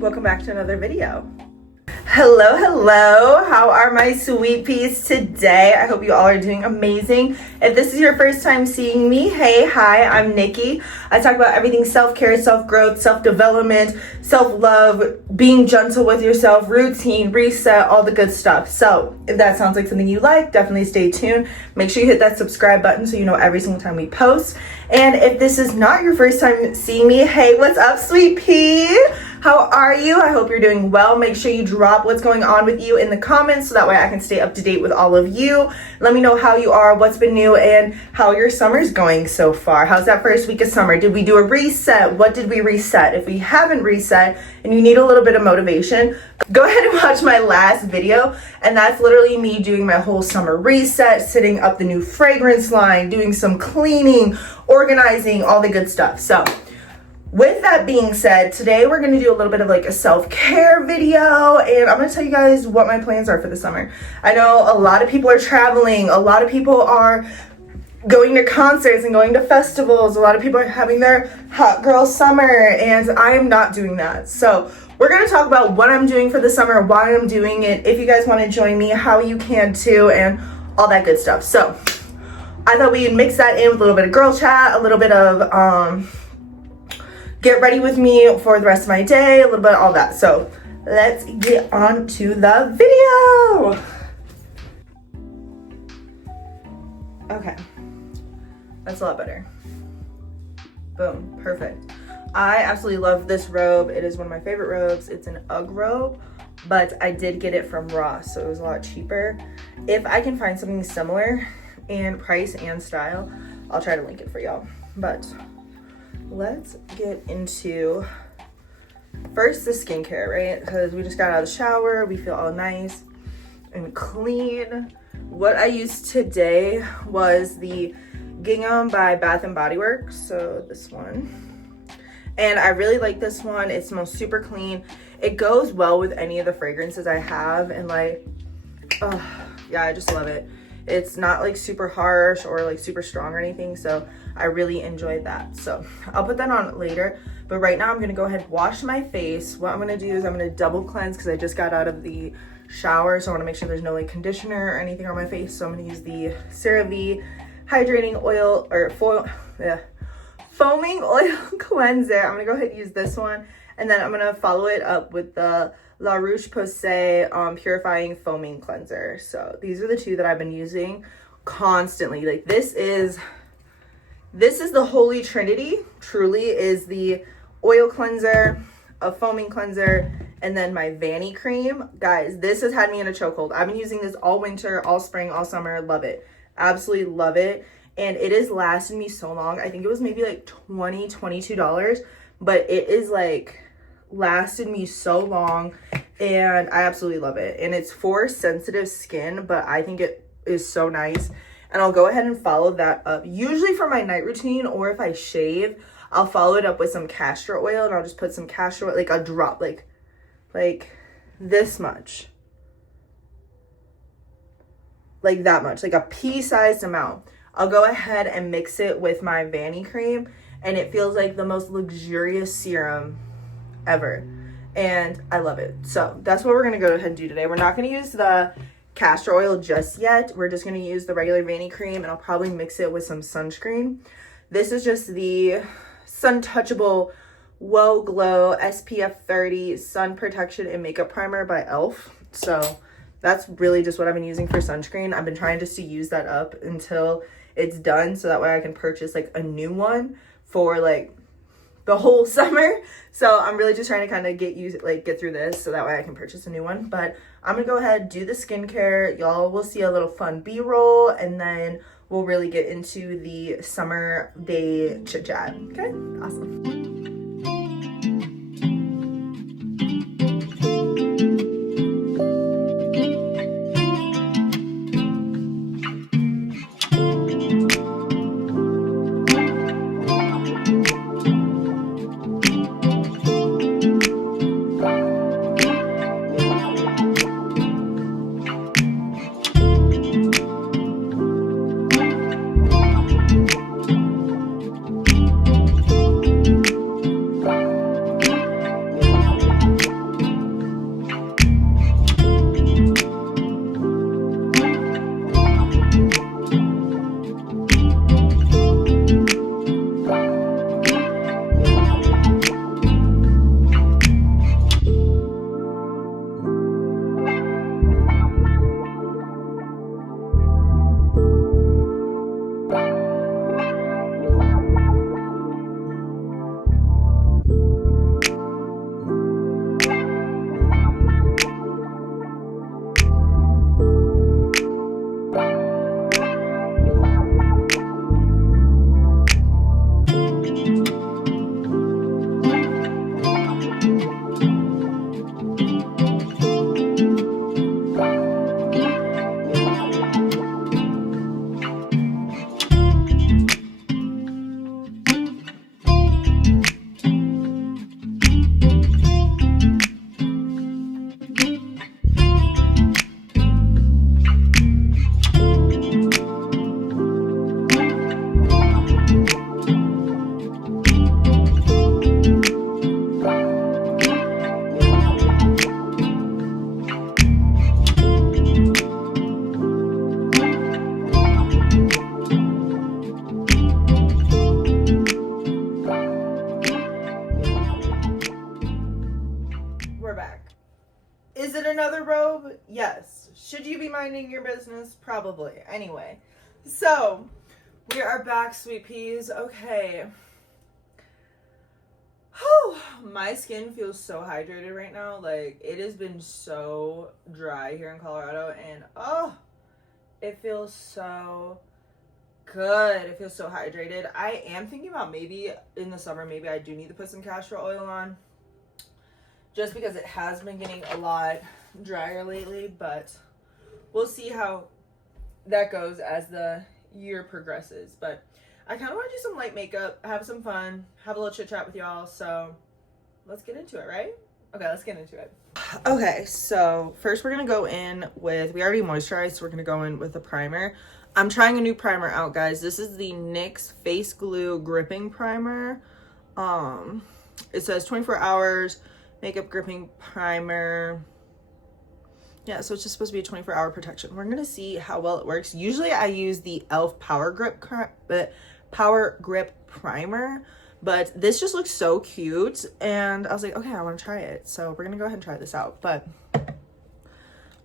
welcome back to another video. Hello, how are my sweet peas today? I hope you all are doing amazing. If this is your first time seeing me, hi, I'm Nikki. I talk about everything self-care, self-growth, self-development, self-love, being gentle with yourself, routine, reset, all the good stuff. So if that sounds like something you like, definitely stay tuned. Make sure you hit that subscribe button so you know every single time we post. And if this is not your first time seeing me, hey, what's up, sweet pea? How are you? I hope you're doing well. Make sure you drop what's going on with you in the comments so that way I can stay up to date with all of you. Let me know how you are, what's been new, and how your summer's going so far. How's that first week of summer? Did we do a reset? What did we reset? If we haven't reset and you need a little bit of motivation, go ahead and watch my last video. And that's literally me doing my whole summer reset, setting up the new fragrance line, doing some cleaning, organizing, all the good stuff. So with that being said, today we're going to do a little bit of like a self-care video, and I'm going to tell you guys what my plans are for the summer. I know a lot of people are traveling, a lot of people are going to concerts and going to festivals, a lot of people are having their hot girl summer, and I am not doing that. So we're going to talk about what I'm doing for the summer, why I'm doing it, if you guys want to join me, how you can too, and all that good stuff. So I thought we'd mix that in with a little bit of girl chat, a little bit of get ready with me for the rest of my day, a little bit of all that. So let's get on to the video. Okay, that's a lot better. Boom, perfect. I absolutely love this robe. It is one of my favorite robes. It's an UGG robe, but I did get it from Ross, so it was a lot cheaper. If I can find something similar in price and style, I'll try to link it for y'all. But let's get into first the skincare, right? Because we just got out of the shower, we feel all nice and clean. What I used today was the Gingham by Bath and Body Works, so this one, and I really like this one. It smells super clean. It goes well with any of the fragrances I have, and like, yeah, I just love it. It's not like super harsh or like super strong or anything, so I really enjoyed that. So I'll put that on later, but right now I'm gonna go ahead and wash my face. What I'm gonna do is I'm gonna double cleanse because I just got out of the shower, so I want to make sure there's no like conditioner or anything on my face. So I'm gonna use the CeraVe hydrating oil or foaming oil cleanser. I'm gonna go ahead and use this one, and then I'm gonna follow it up with the La Roche-Posay purifying foaming cleanser. So these are the two that I've been using constantly. Like this is the holy trinity, truly, is the oil cleanser, a foaming cleanser, and then my Vanny cream. Guys, this has had me in a chokehold. I've been using this all winter, all spring, all summer. Love it. Absolutely love it. And it has lasted me so long. I think it was maybe like $22, but it is like lasted me so long, and I absolutely love it. And it's for sensitive skin, but I think it is so nice. And I'll go ahead and follow that up usually for my night routine, or if I shave, I'll follow it up with some castor oil, and I'll just put some castor oil, like a drop, like this much, like that much, like a pea-sized amount. I'll go ahead and mix it with my Vanny cream, and it feels like the most luxurious serum ever, and I love it. So that's what we're gonna go ahead and do today. We're not gonna use the castor oil just yet. We're just gonna use the regular Vanny cream, and I'll probably mix it with some sunscreen. This is just the Sun Touchable Whoa Glow SPF 30 Sun Protection and Makeup Primer by e.l.f. So that's really just what I've been using for sunscreen. I've been trying just to use that up until it's done, so that way I can purchase like a new one for like the whole summer. So I'm really just trying to kind of get through this so that way I can purchase a new one. But I'm gonna go ahead and do the skincare. Y'all will see a little fun b-roll, and then we'll really get into the summer day chit chat. Okay, awesome. YouTube? Yes. Should you be minding your business? Probably. Anyway, so we are back, sweet peas. Okay. Whew. My skin feels so hydrated right now. Like, it has been so dry here in Colorado, and oh, it feels so good. It feels so hydrated. I am thinking about maybe in the summer, maybe I do need to put some castor oil on, just because it has been getting a lot drier lately, but we'll see how that goes as the year progresses. But I kind of want to do some light makeup, have some fun, have a little chit chat with y'all. So let's get into it, right? Okay, let's get into it. Okay, so first we're going to go in with, we already moisturized, so we're going to go in with a primer. I'm trying a new primer out, guys. This is the NYX Face Glue Gripping Primer. It says 24 hours makeup gripping primer. Yeah, so it's just supposed to be a 24-hour protection. We're going to see how well it works. Usually I use the e.l.f. Power Grip Primer, but this just looks so cute, and I was like, okay, I want to try it. So we're going to go ahead and try this out. But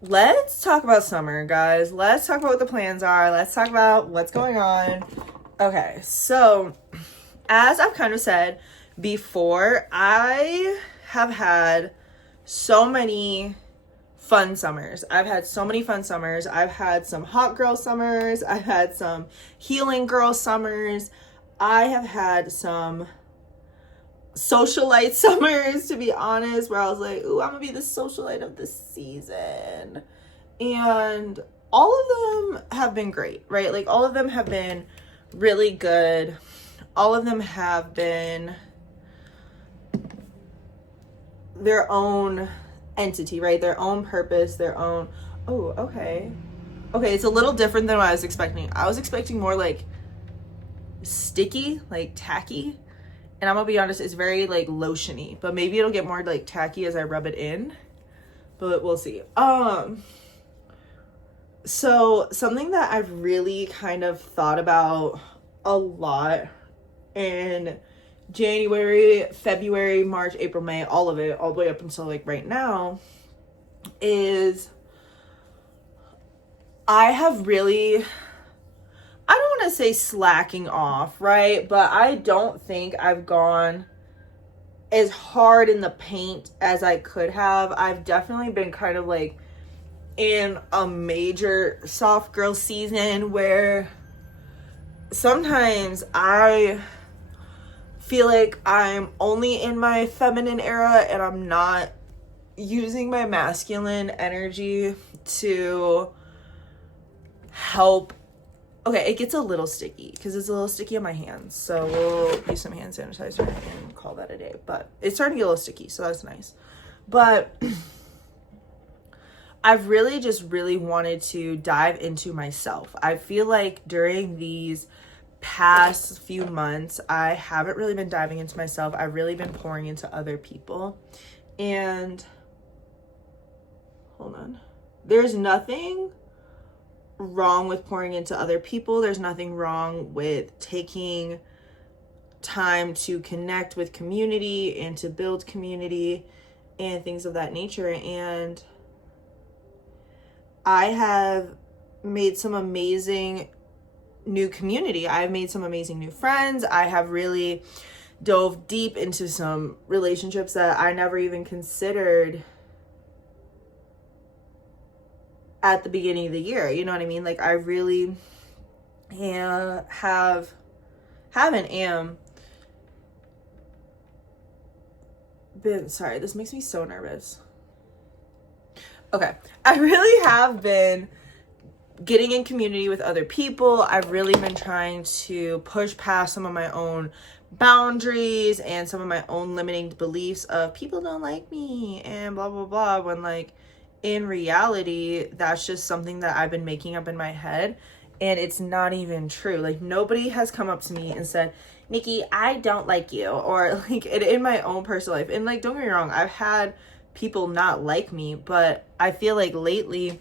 let's talk about summer, guys. Let's talk about what the plans are. Let's talk about what's going on. Okay, so as I've kind of said before, I have had so many fun summers. I've had so many fun summers. I've had some hot girl summers. I've had some healing girl summers. I have had some socialite summers, to be honest, where I was like, ooh, I'm gonna be the socialite of the season. And all of them have been great, right? Like, all of them have been really good. All of them have been their own entity, right? Their own purpose, their own, oh, okay. Okay, it's a little different than what I was expecting. I was expecting more like sticky, like tacky. And I'm gonna be honest, it's very like lotiony, but maybe it'll get more like tacky as I rub it in, but we'll see. So something that I've really kind of thought about a lot in January, February, March, April, May, all of it, all the way up until like right now, is I have really, I don't want to say slacking off, right? But I don't think I've gone as hard in the paint as I could have. I've definitely been kind of like in a major soft girl season where sometimes I feel like I'm only in my feminine era and I'm not using my masculine energy to help. Okay, it gets a little sticky because it's a little sticky on my hands, so we'll use some hand sanitizer and call that a day. But it's starting to get a little sticky, so that's nice. But I've really just really wanted to dive into myself. I feel like during these past few months, I haven't really been diving into myself. I've really been pouring into other people. And hold on. There's nothing wrong with pouring into other people. There's nothing wrong with taking time to connect with community and to build community and things of that nature. And I have made some amazing new community. I've made some amazing new friends. I have really dove deep into some relationships that I never even considered at the beginning of the year. You know what I mean? Like, I really have and am been, sorry, this makes me so nervous. Okay, I really have been getting in community with other people. I've really been trying to push past some of my own boundaries and some of my own limiting beliefs of people don't like me and blah, blah, blah, when like in reality, that's just something that I've been making up in my head and it's not even true. Like, nobody has come up to me and said, Nikki, I don't like you, or like in my own personal life. And like, don't get me wrong, I've had people not like me, but I feel like lately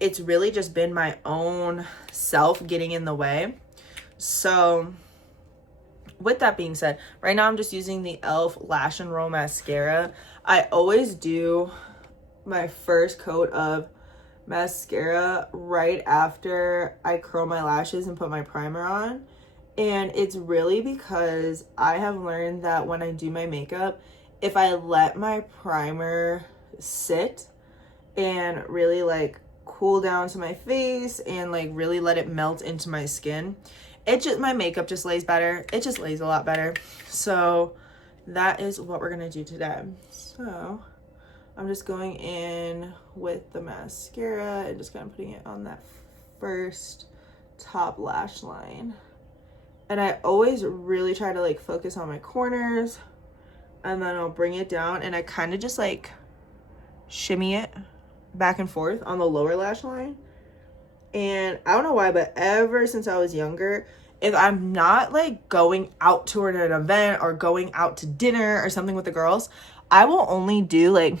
it's really just been my own self getting in the way. So with that being said, right now I'm just using the e.l.f. Lash and Roll Mascara. I always do my first coat of mascara right after I curl my lashes and put my primer on. And it's really because I have learned that when I do my makeup, if I let my primer sit and really like cool down to my face and like really let it melt into my skin, my makeup just lays better. It just lays a lot better. So that is what we're gonna do today. So I'm just going in with the mascara and just kind of putting it on that first top lash line. And I always really try to like focus on my corners, and then I'll bring it down and I kind of just like shimmy it back and forth on the lower lash line. And I don't know why, but ever since I was younger, if I'm not like going out to an event or going out to dinner or something with the girls, I will only do like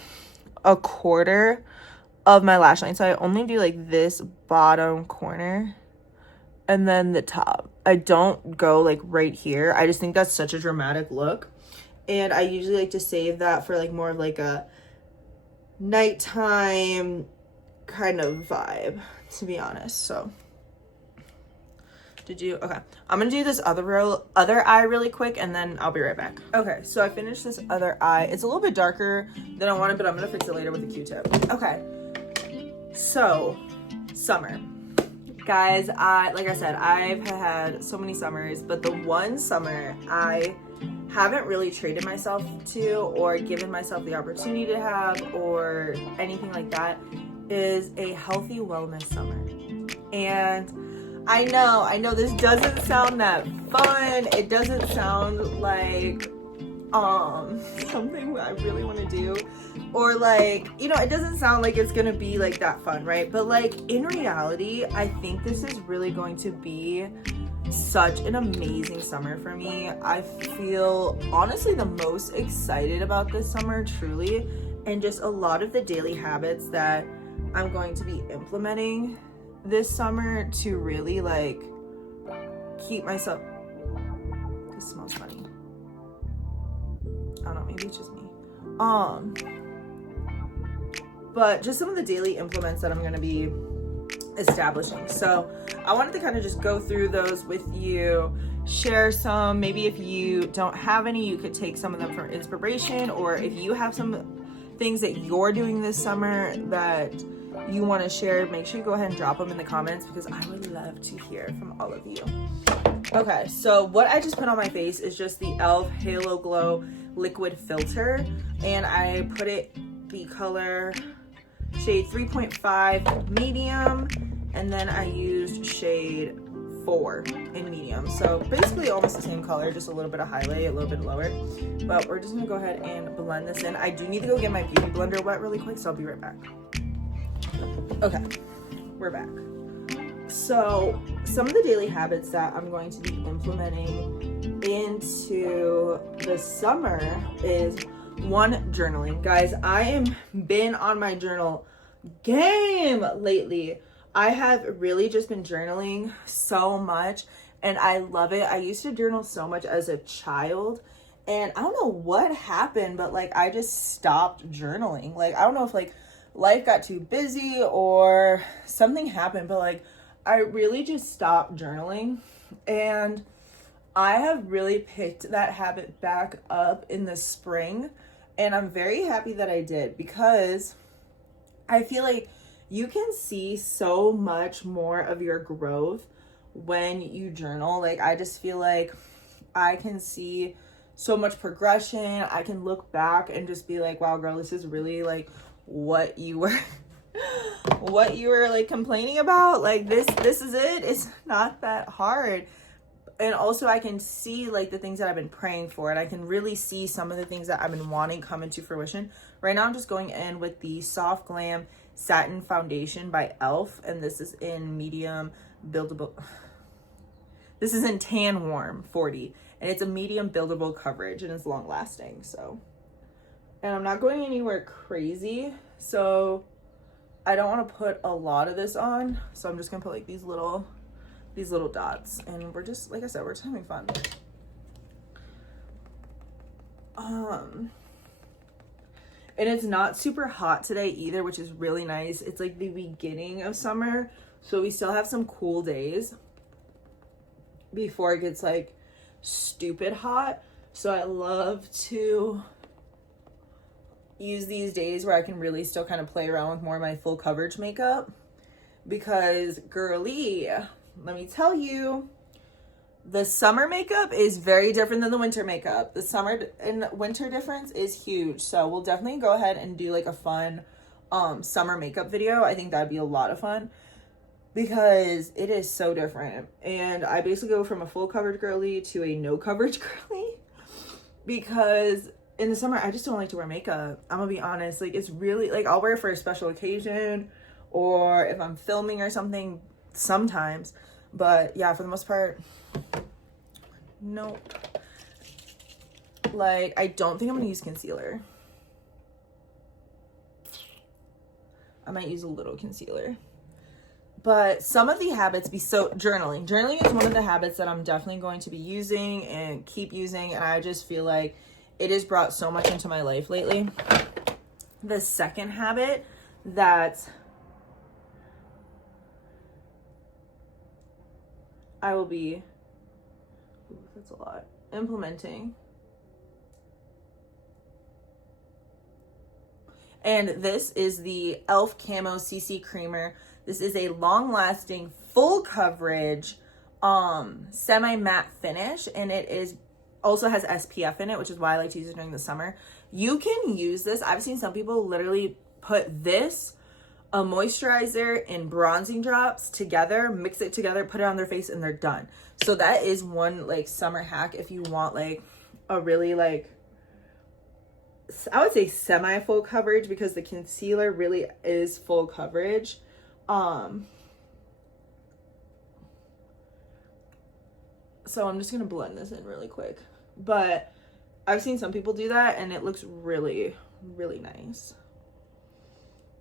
a quarter of my lash line. So I only do like this bottom corner and then the top. I don't go like right here. I just think that's such a dramatic look. And I usually like to save that for like more of like a nighttime kind of vibe, to be honest. So okay, I'm gonna do this other eye really quick and then I'll be right back. Okay, so I finished this other eye. It's a little bit darker than I wanted, but I'm gonna fix it later with a Q-tip. Okay, so summer. Guys, like I said, I've had so many summers, but the one summer I haven't really treated myself to or given myself the opportunity to have or anything like that is a healthy wellness summer. And I know this doesn't sound that fun. It doesn't sound like something I really want to do, or like, you know, it doesn't sound like it's gonna be like that fun, right? But like in reality, I think this is really going to be such an amazing summer for me. I feel honestly the most excited about this summer, truly, and just a lot of the daily habits that I'm going to be implementing this summer to really like keep myself. This smells funny. I don't know, maybe it's just me. But just some of the daily implements that I'm gonna be establishing. So I wanted to kind of just go through those with you, share some. Maybe if you don't have any, you could take some of them for inspiration, or if you have some things that you're doing this summer that you want to share, make sure you go ahead and drop them in the comments because I would love to hear from all of you. Okay, so what I just put on my face is just the e.l.f. Halo Glow Liquid Filter, and I put it the color shade 3.5 medium, and then I used shade 4 in medium. So basically almost the same color, just a little bit of highlight, a little bit lower. But we're just gonna go ahead and blend this in. I do need to go get my beauty blender wet really quick, so I'll be right back. Okay, we're back. So some of the daily habits that I'm going to be implementing into the summer is one, journaling. Guys, I am been on my journal game lately. I have really just been journaling so much and I love it. I used to journal so much as a child and I don't know what happened, but like I just stopped journaling. Like I don't know if like life got too busy or something happened, but like I really just stopped journaling, and I have really picked that habit back up in the spring, and I'm very happy that I did because I feel like you can see so much more of your growth when you journal. Like I just feel like I can see so much progression. I can look back and just be like, wow, girl, this is really like what you were like complaining about. Like this is it. It's not that hard. And also I can see like the things that I've been praying for, and I can really see some of the things that I've been wanting come into fruition. Right now I'm just going in with the Soft Glam Satin Foundation by e.l.f. and this is in medium buildable. This is in Tan Warm 40, and it's a medium buildable coverage and it's long lasting. So, and I'm not going anywhere crazy, so I don't want to put a lot of this on, so I'm just gonna put like these little dots, and we're just, like I said, we're just having fun. And it's not super hot today either, which is really nice. It's like the beginning of summer, so we still have some cool days before it gets like stupid hot. So I love to use these days where I can really still kind of play around with more of my full coverage makeup, because girly, let me tell you, the summer makeup is very different than the winter makeup. The summer and winter difference is huge. So we'll definitely go ahead and do like a fun summer makeup video. I think that'd be a lot of fun because it is so different. And I basically go from a full coverage girly to a no coverage girly, because in the summer I just don't like to wear makeup. I'm gonna be honest. Like, it's really like, I'll wear it for a special occasion or if I'm filming or something sometimes. But yeah, for the most part, nope. Like, I don't think I'm gonna use concealer. I might use a little concealer. But some of the habits journaling. Journaling is one of the habits that I'm definitely going to be using and keep using. And I just feel like it has brought so much into my life lately. The second habit that I will be, that's a lot, implementing. And this is the e.l.f. Camo CC Creamer. This is a long-lasting, full coverage, semi-matte finish, and it is also has SPF in it, which is why I like to use it during the summer. You can use this. I've seen some people literally put this, a moisturizer, and bronzing drops together, mix it together, put it on their face, and they're done. So that is one like summer hack if you want like a really like, I would say semi full coverage, because the concealer really is full coverage. So I'm just gonna blend this in really quick, but I've seen some people do that and it looks really, really nice.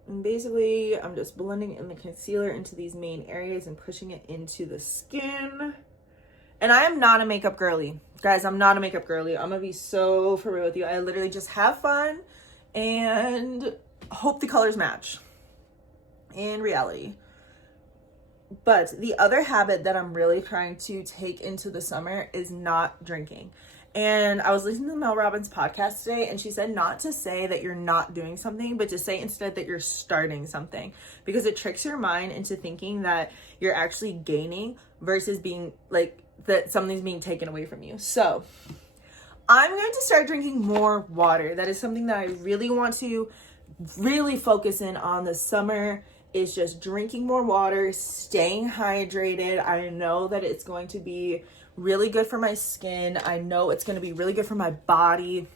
And basically I'm just blending in the concealer into these main areas and pushing it into the skin. And I am not a makeup girly, guys. I'm not a makeup girly. I'm gonna be so for real with you. I literally just have fun and hope the colors match in reality. But the other habit that I'm really trying to take into the summer is not drinking. And I was listening to Mel Robbins' podcast today, and she said not to say that you're not doing something, but to say instead that you're starting something, because it tricks your mind into thinking that you're actually gaining versus being like that something's being taken away from you. So I'm going to start drinking more water. That is something that I really want to really focus in on this summer, is just drinking more water, staying hydrated. I know that it's going to be really good for my skin. I know it's going to be really good for my body.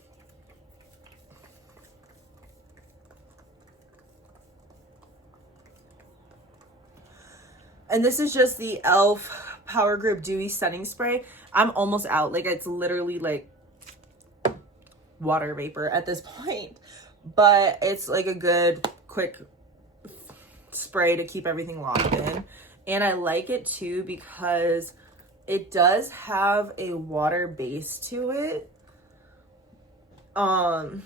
And this is just the e.l.f. Power Grip Dewy Setting Spray. I'm almost out. Like, it's literally like water vapor at this point. But it's like a good, quick spray to keep everything locked in. And I like it too because it does have a water base to it. And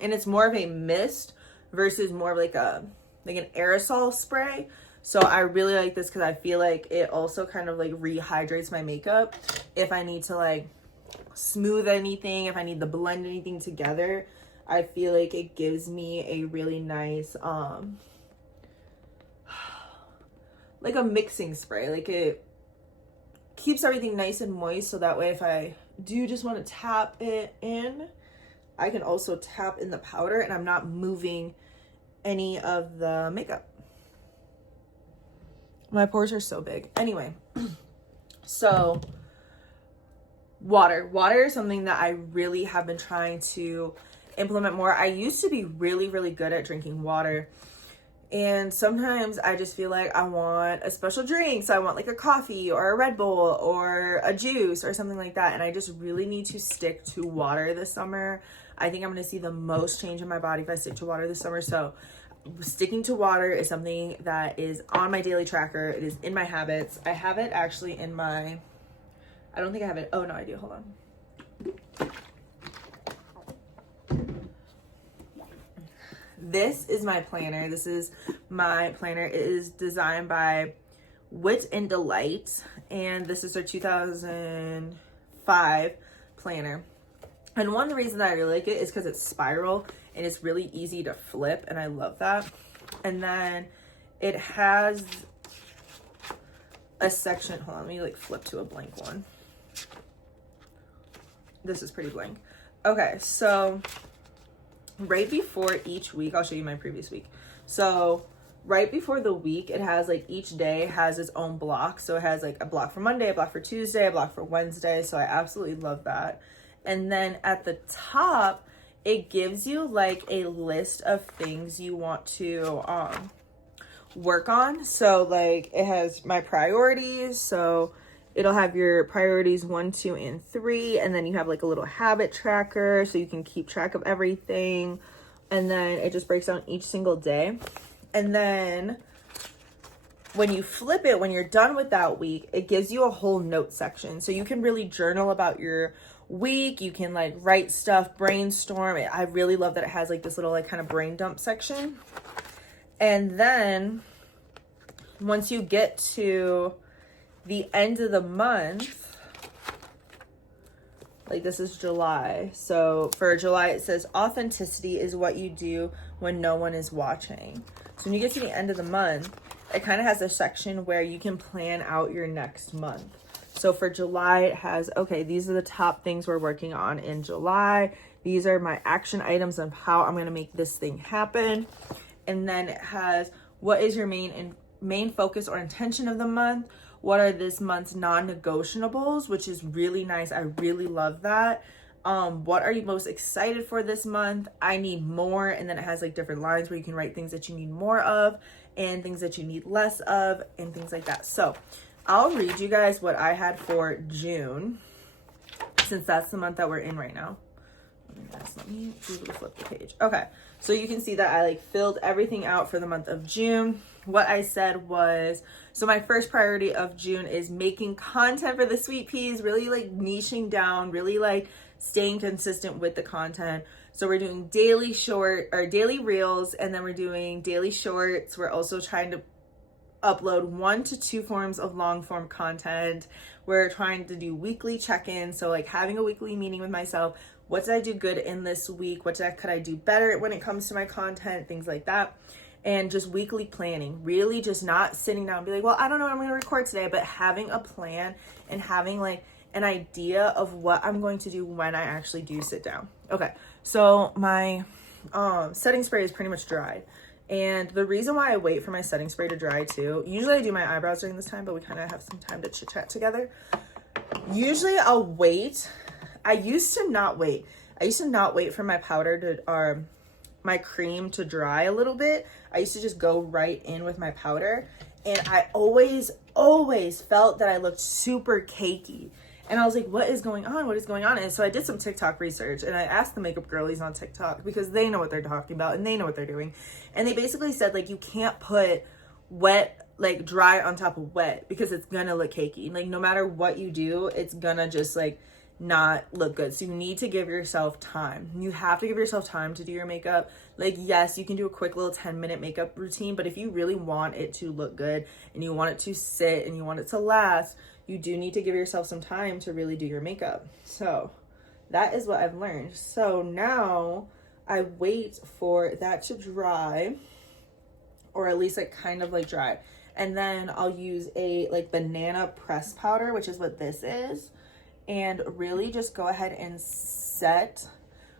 it's more of a mist versus more of like an aerosol spray. So I really like this because I feel like it also kind of like rehydrates my makeup. If I need to like smooth anything, if I need to blend anything together, I feel like it gives me a really nice like a mixing spray. Like, it keeps everything nice and moist, so that way if I do just want to tap it in, I can also tap in the powder and I'm not moving any of the makeup. My pores are so big. Anyway, so water is something that I really have been trying to implement more. I used to be really, really good at drinking water. And sometimes I just feel like I want a special drink. So I want like a coffee or a Red Bull or a juice or something like that. And I just really need to stick to water this summer. I think I'm going to see the most change in my body if I stick to water this summer. So sticking to water is something that is on my daily tracker. It is in my habits. I have it actually in my, I don't think I have it. Oh no, I do. Hold on. this is my planner. This is my planner. It is designed by Wit and Delight, and this is their 2005 planner. And one reason that I really like it is because it's spiral and it's really easy to flip, and I love that. And then it has a section, hold on, let me like flip to a blank one. This is pretty blank. Okay, so right before each week, I'll show you my previous week. So right before the week, it has like each day has its own block. So it has like a block for Monday, a block for Tuesday, a block for Wednesday. So I absolutely love that. And then at the top, it gives you like a list of things you want to work on. So like it has my priorities. So it'll have your priorities 1, 2, and 3. And then you have like a little habit tracker so you can keep track of everything. And then it just breaks down each single day. And then when you flip it, when you're done with that week, it gives you a whole note section. So you can really journal about your week. You can like write stuff, brainstorm. I really love that it has like this little like kind of brain dump section. And then once you get to the end of the month, like this is July. So for July, it says authenticity is what you do when no one is watching. So when you get to the end of the month, it kind of has a section where you can plan out your next month. So for July, it has, okay, these are the top things we're working on in July. These are my action items on how I'm going to make this thing happen. And then it has, what is your main focus or intention of the month? What are this month's non-negotiables, which is really nice. I really love that. What are you most excited for this month? I need more. And then it has like different lines where you can write things that you need more of and things that you need less of and things like that. So I'll read you guys what I had for June, since that's the month that we're in right now. Let me be able to flip the page. Okay, so you can see that I like filled everything out for the month of June. What I said was, so my first priority of June is making content for the Sweet Peas, really like niching down, really like staying consistent with the content. So we're doing daily reels, and then we're doing daily shorts. We're also trying to upload 1 to 2 forms of long form content. We're trying to do weekly check-ins. So like having a weekly meeting with myself. What did I do good in this week? Could I do better when it comes to my content? Things like that. And just weekly planning, really just not sitting down and be like, well, I don't know what I'm going to record today, but having a plan and having like an idea of what I'm going to do when I actually do sit down. Okay. So my setting spray is pretty much dried. And the reason why I wait for my setting spray to dry too, usually I do my eyebrows during this time, but we kind of have some time to chit chat together. Usually I'll wait. I used to not wait for my powder to, or my cream to dry a little bit. I used to just go right in with my powder. And I always felt that I looked super cakey. And I was like, what is going on? What is going on? And so I did some TikTok research, and I asked the makeup girlies on TikTok because they know what they're talking about and they know what they're doing. And they basically said, like, you can't put wet, like dry on top of wet because it's gonna look cakey. Like no matter what you do, it's gonna just like not look good. So you need to give yourself time. You have to give yourself time to do your makeup. Like, yes, you can do a quick little 10-minute makeup routine, but if you really want it to look good and you want it to sit and you want it to last, you do need to give yourself some time to really do your makeup. So that is what I've learned. So now I wait for that to dry, or at least like kind of like dry. And then I'll use a like banana press powder, which is what this is. And really just go ahead and set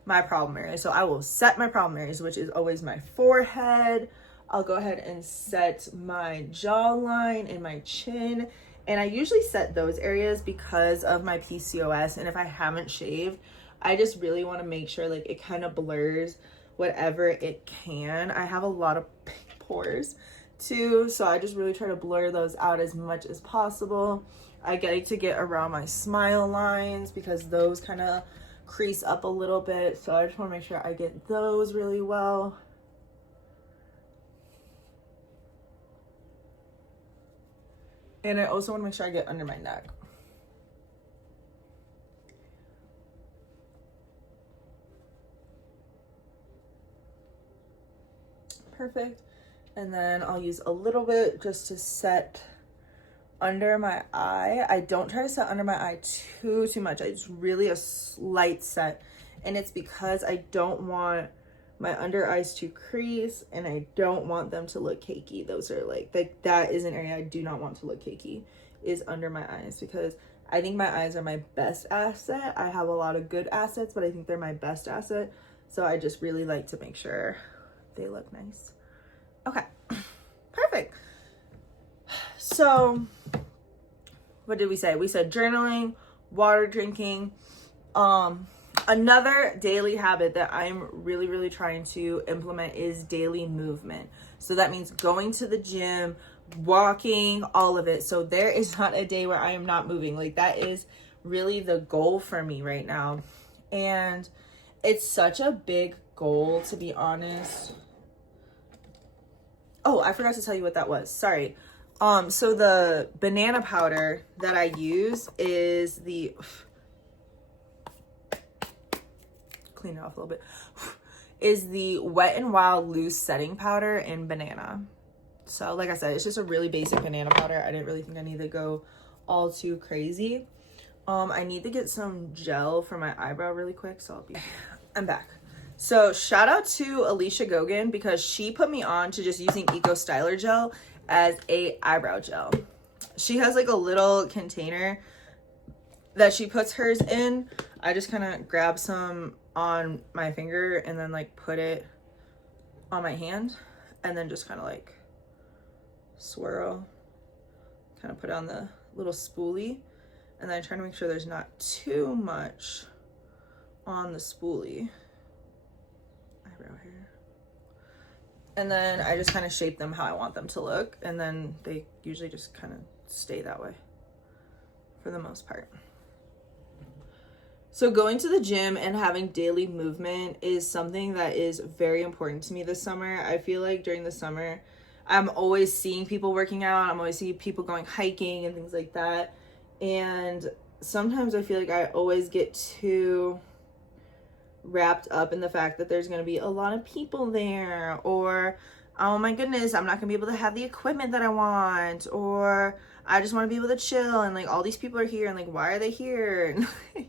my problem areas. So I will set my problem areas, which is always my forehead. I'll go ahead and set my jawline and my chin. And I usually set those areas because of my PCOS. And if I haven't shaved, I just really want to make sure like it kind of blurs whatever it can. I have a lot of pink pores too, so I just really try to blur those out as much as possible. I like to get around my smile lines because those kind of crease up a little bit. So I just want to make sure I get those really well. And I also want to make sure I get under my neck. perfect. And then I'll use a little bit just to set under my eye. I don't try to set under my eye too much. It's really a slight set, and it's because I don't want my under eyes to crease, and I don't want them to look cakey. Those are like that is an area I do not want to look cakey, is under my eyes, because I think my eyes are my best asset. I have a lot of good assets, but I think they're my best asset. So I just really like to make sure they look nice. Okay, perfect. So what did we say? We said journaling, water drinking. Another daily habit that I'm really trying to implement is daily movement. So that means going to the gym, walking, all of it. So there is not a day where I am not moving. Like, that is really the goal for me right now. And it's such a big goal, to be honest. Oh, I forgot to tell you what that was. Sorry. So the banana powder that I use is the, clean it off a little bit, is the Wet n Wild loose setting powder in banana. So like I said, it's just a really basic banana powder. I didn't really think I needed to go all too crazy. I need to get some gel for my eyebrow really quick, so I'm back. So shout out to Alicia Gogan, because she put me on to just using Eco Styler gel as a eyebrow gel. She has like a little container that she puts hers in. I just kind of grab some on my finger and then like put it on my hand, and then just kind of like swirl, kind of put on the little spoolie, and then I try to make sure there's not too much on the spoolie. Eyebrow hair. And then I just kind of shape them how I want them to look, and then they usually just kind of stay that way for the most part. So going to the gym and having daily movement is something that is very important to me this summer. I feel like during the summer, I'm always seeing people working out. I'm always seeing people going hiking and things like that. And sometimes I feel like I always get too wrapped up in the fact that there's going to be a lot of people there, or oh my goodness, I'm not going to be able to have the equipment that I want, or I just want to be able to chill, and like all these people are here, and like why are they here? And like,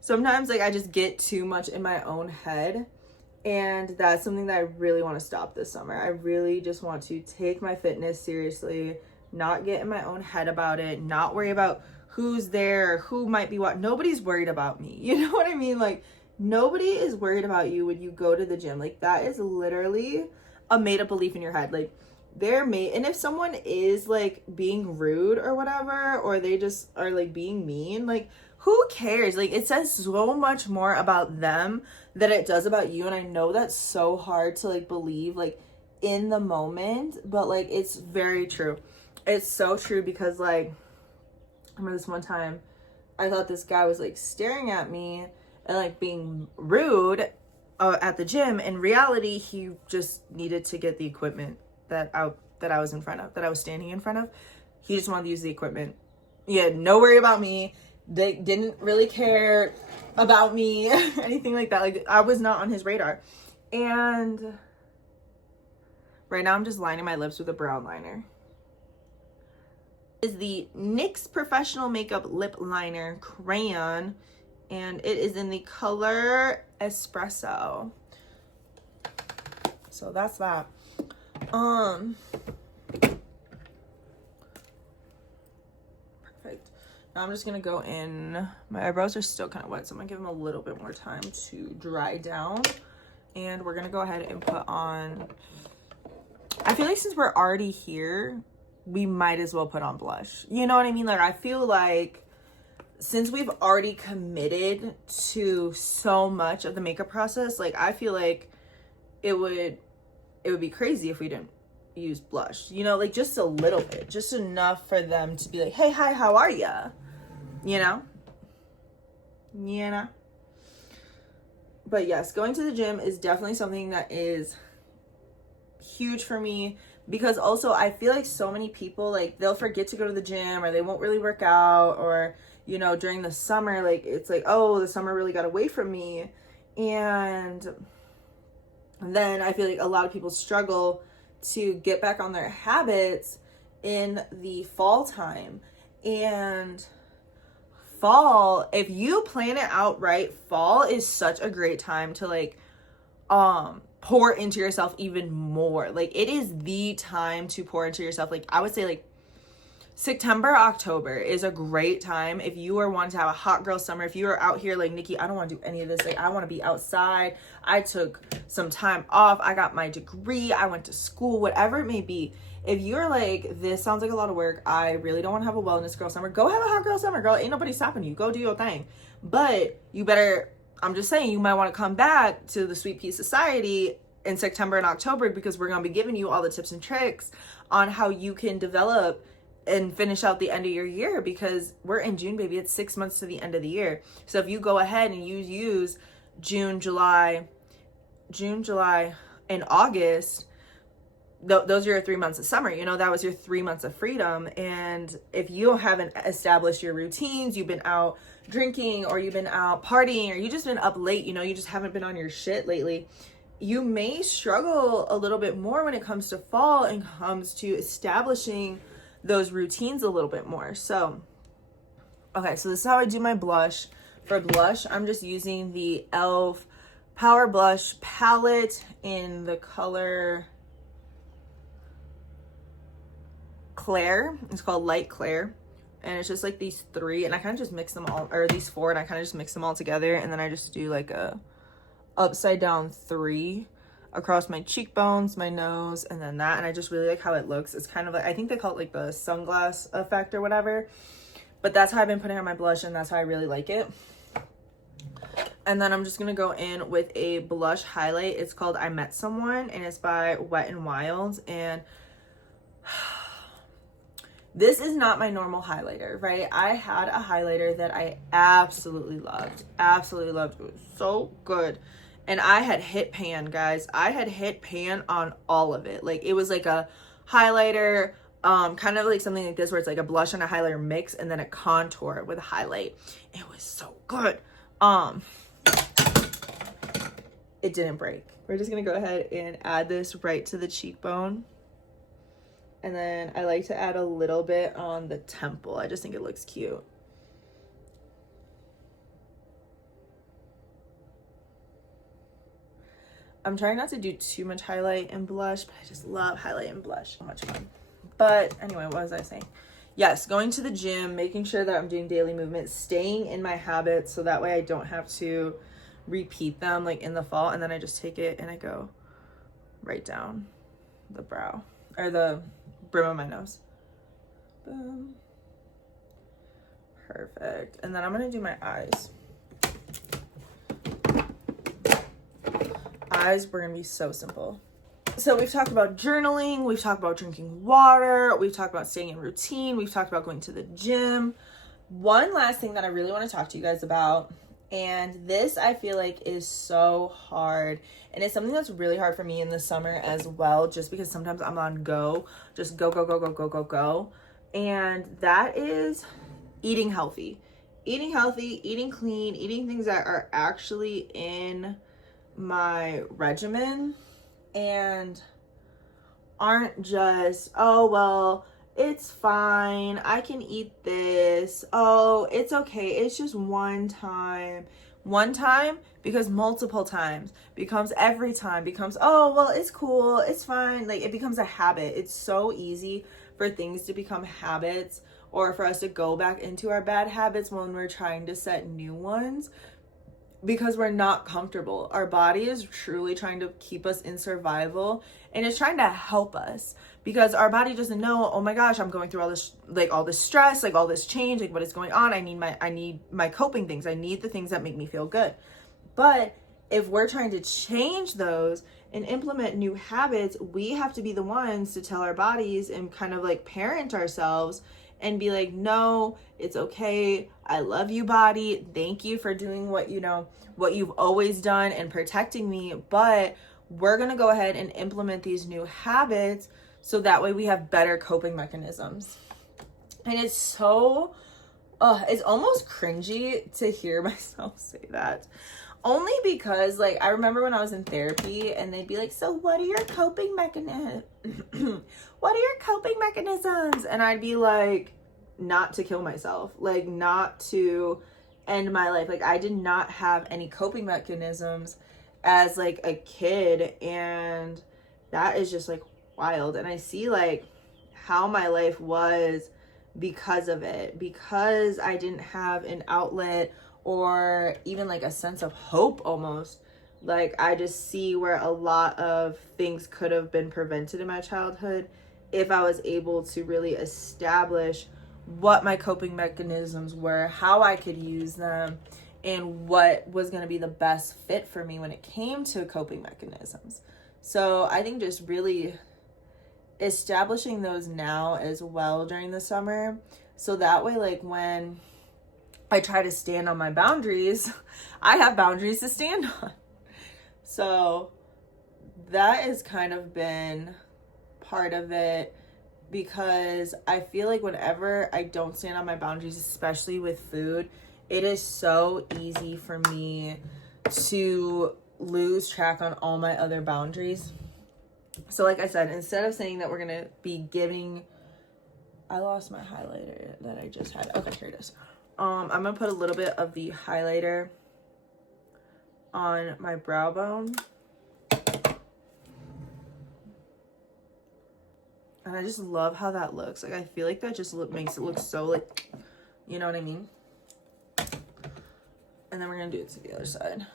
sometimes like I just get too much in my own head, and that's something that I really want to stop this summer. I really just want to take my fitness seriously, not get in my own head about it, not worry about who's there, who might be what. Nobody's worried about me. You know what I mean? Like, nobody is worried about you when you go to the gym. Like, that is literally a made up belief in your head. Like, and if someone is like being rude or whatever, or they just are like being mean, like, who cares? Like, it says so much more about them than it does about you. And I know that's so hard to like believe like in the moment, but like it's very true. It's so true, because like I remember this one time I thought this guy was like staring at me and like being rude at the gym. In reality, he just needed to get the equipment that I was in front of, that I was standing in front of. He just wanted to use the equipment. He had no worry about me. They didn't really care about me or anything like that. Like, I was not on his radar. And right now I'm just lining my lips with a brown liner. Is the NYX Professional Makeup Lip Liner Crayon, and it is in the color Espresso. So that's that. Perfect. Now I'm just gonna go in. My eyebrows are still kind of wet, so I'm gonna give them a little bit more time to dry down. And we're gonna go ahead and put on, I feel like since we're already here, we might as well put on blush. You know what I mean? Like, I feel like since we've already committed to so much of the makeup process, like, I feel like it would be crazy if we didn't use blush, you know, like just a little bit, just enough for them to be like, hey, hi, how are ya? You know? But yes, going to the gym is definitely something that is huge for me, because also I feel like so many people, like, they'll forget to go to the gym, or they won't really work out, or, you know, during the summer, like, it's like, oh, the summer really got away from me. And then I feel like a lot of people struggle to get back on their habits in the fall time. And fall, if you plan it out right, fall is such a great time to like pour into yourself even more. Like it is the time to pour into yourself. Like I would say like September, October is a great time if you are wanting to have a hot girl summer. If you are out here like, Nikki, I don't want to do any of this. Like I want to be outside. I took some time off. I got my degree. I went to school, whatever it may be. If you're like, this sounds like a lot of work, I really don't want to have a wellness girl summer, go have a hot girl summer, girl. Ain't nobody stopping you. Go do your thing. But you better, I'm just saying, you might want to come back to the SweetPea Society in September and October, because we're going to be giving you all the tips and tricks on how you can develop and finish out the end of your year, because we're in June, baby. It's 6 months to the end of the year. So if you go ahead and you use June, July, and August, those are your 3 months of summer. You know, that was your 3 months of freedom. And if you haven't established your routines, you've been out drinking, or you've been out partying, or you just been up late, you know, you just haven't been on your shit lately, you may struggle a little bit more when it comes to fall and comes to establishing those routines a little bit more. So, okay, so this is how I do my blush. For blush, I'm just using the e.l.f. Power Blush palette in the color Claire. It's called Light Claire. And it's just like these three, and I kind of just mix them all, or these four, and I kind of just mix them all together. And then I just do like a upside down 3 across my cheekbones, my nose, and then that. And I just really like how it looks. It's kind of like, I think they call it like the sunglass effect or whatever, but that's how I've been putting on my blush, and that's how I really like it. And then I'm just gonna go in with a blush highlight. It's called I Met Someone, and it's by Wet n Wild. And this is not my normal highlighter, right? I had a highlighter that I absolutely loved. Absolutely loved. It was so good. And I had hit pan, guys. I had hit pan on all of it. Like, it was like a highlighter, kind of like something like this, where it's like a blush and a highlighter mix, and then a contour with a highlight. It was so good. It didn't break. We're just gonna go ahead and add this right to the cheekbone. And then I like to add a little bit on the temple. I just think it looks cute. I'm trying not to do too much highlight and blush, but I just love highlight and blush. So much fun. But anyway, what was I saying? Yes, going to the gym, making sure that I'm doing daily movement, staying in my habits, so that way I don't have to repeat them like in the fall. And then I just take it and I go right down the brow, or the brim of my nose. Boom. Perfect. And then I'm gonna do my eyes. Eyes were gonna be so simple. So we've talked about journaling, we've talked about drinking water, we've talked about staying in routine, we've talked about going to the gym. One last thing that I really want to talk to you guys about, and this I feel like is so hard, and it's something that's really hard for me in the summer as well, just because sometimes I'm on go, just go, go, go, go, go, go, go. And that is eating healthy. Eating healthy, eating clean, eating things that are actually in my regimen and aren't just, oh, well, it's fine, I can eat this, oh, it's okay, it's just one time. One time because multiple times becomes every time, becomes, oh, well, it's cool, it's fine. Like, it becomes a habit. It's so easy for things to become habits, or for us to go back into our bad habits when we're trying to set new ones, because we're not comfortable. Our body is truly trying to keep us in survival, and it's trying to help us, because our body doesn't know, oh my gosh, I'm going through all this, like all this stress, like all this change, like what is going on. I need my coping things. I need the things that make me feel good. But if we're trying to change those and implement new habits, we have to be the ones to tell our bodies and kind of like parent ourselves and be like, no, it's okay. I love you, body. Thank you for doing what you've always done and protecting me. But we're going to go ahead and implement these new habits so that way we have better coping mechanisms. And it's so, it's almost cringy to hear myself say that. Only because, like, I remember when I was in therapy and they'd be like, so what are your coping mechanisms? What are your coping mechanisms? And I'd be like, not to kill myself, like not to end my life. Like, I did not have any coping mechanisms as like a kid, and that is just like wild. And I see like how my life was because of it, because I didn't have an outlet or even like a sense of hope almost. Like, I just see where a lot of things could have been prevented in my childhood if I was able to really establish what my coping mechanisms were, how I could use them, and what was going to be the best fit for me when it came to coping mechanisms. So I think just really establishing those now as well during the summer, so that way, like, when I try to stand on my boundaries, I have boundaries to stand on. So that has kind of been part of it, because I feel like whenever I don't stand on my boundaries, especially with food, it is so easy for me to lose track on all my other boundaries. So like I said, instead of saying that we're going to be giving, I lost my highlighter that I just had. Okay, here it is. I'm going to put a little bit of the highlighter on my brow bone. And I just love how that looks. Like, I feel like that just makes it look so, like, you know what I mean? And then we're going to do it to the other side.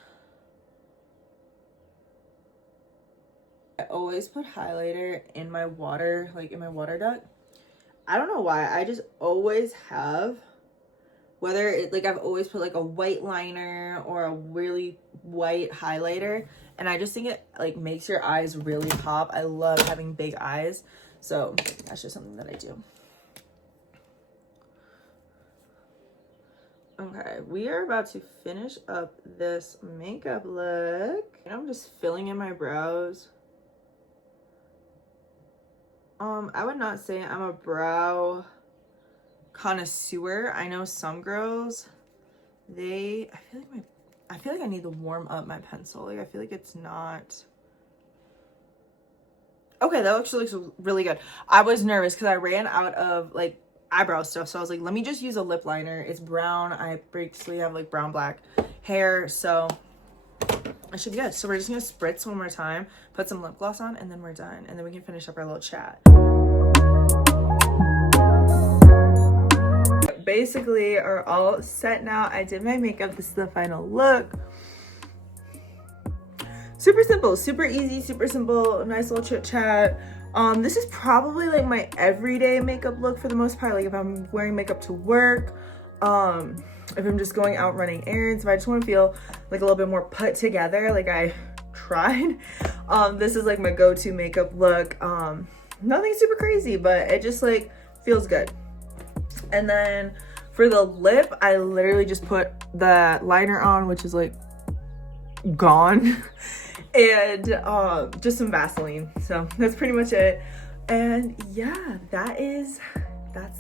I always put highlighter in my water, like in my water duct. I don't know why. I just always have, whether it, like, I've always put like a white liner or a really white highlighter. And I just think it like makes your eyes really pop. I love having big eyes. So that's just something that I do. Okay, we are about to finish up this makeup look. And I'm just filling in my brows. I would not say I'm a brow connoisseur. I know some girls, I feel like I need to warm up my pencil. Like, I feel like it's not. Okay, that actually looks really good. I was nervous because I ran out of like eyebrow stuff, so I was like, let me just use a lip liner. It's brown. I basically have like brown black hair, so it should be good. So we're just gonna spritz one more time, put some lip gloss on, and then we're done, and then we can finish up our little chat. Basically are all set now. I did my makeup. This is the final look. Super simple, super easy, super simple, nice little chit chat. This is probably like my everyday makeup look for the most part. Like if I'm wearing makeup to work, if I'm just going out running errands, if I just want to feel like a little bit more put together, like I tried. This is like my go-to makeup look. Nothing super crazy, but it just like feels good. And then for the lip, I literally just put the liner on, which is like gone. And just some Vaseline. So that's pretty much it. And yeah, that's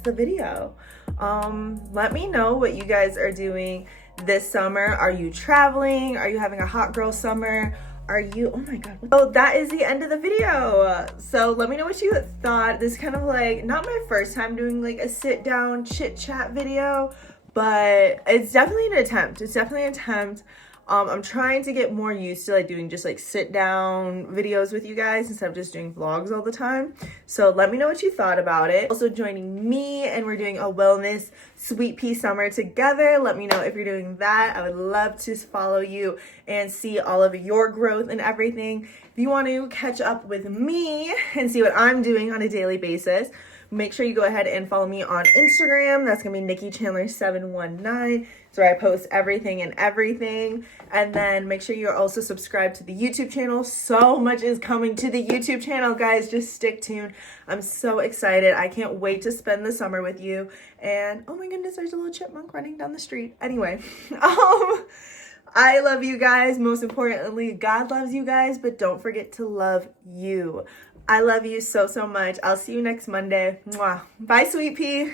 the video. Let me know what you guys are doing this summer. Are you traveling? Are you having a hot girl summer? Are you, oh my god. So that is the end of the video. So let me know what you thought. This is kind of like not my first time doing like a sit down chit chat video, but it's definitely an attempt. I'm trying to get more used to like doing just like sit down videos with you guys instead of just doing vlogs all the time. So let me know what you thought about it. Also joining me, and we're doing a wellness SweetPea summer together. Let me know if you're doing that. I would love to follow you and see all of your growth and everything. If you want to catch up with me and see what I'm doing on a daily basis, make sure you go ahead and follow me on Instagram. That's gonna be Nikki Chandler 719. It's where I post everything and everything. And then make sure you're also subscribed to the YouTube channel. So much is coming to the YouTube channel, guys. Just stick tuned. I'm so excited. I can't wait to spend the summer with you. And oh my goodness, there's a little chipmunk running down the street. Anyway, I love you guys. Most importantly, God loves you guys, but don't forget to love you. I love you so, so much. I'll see you next Monday. Mwah. Bye, SweetPea.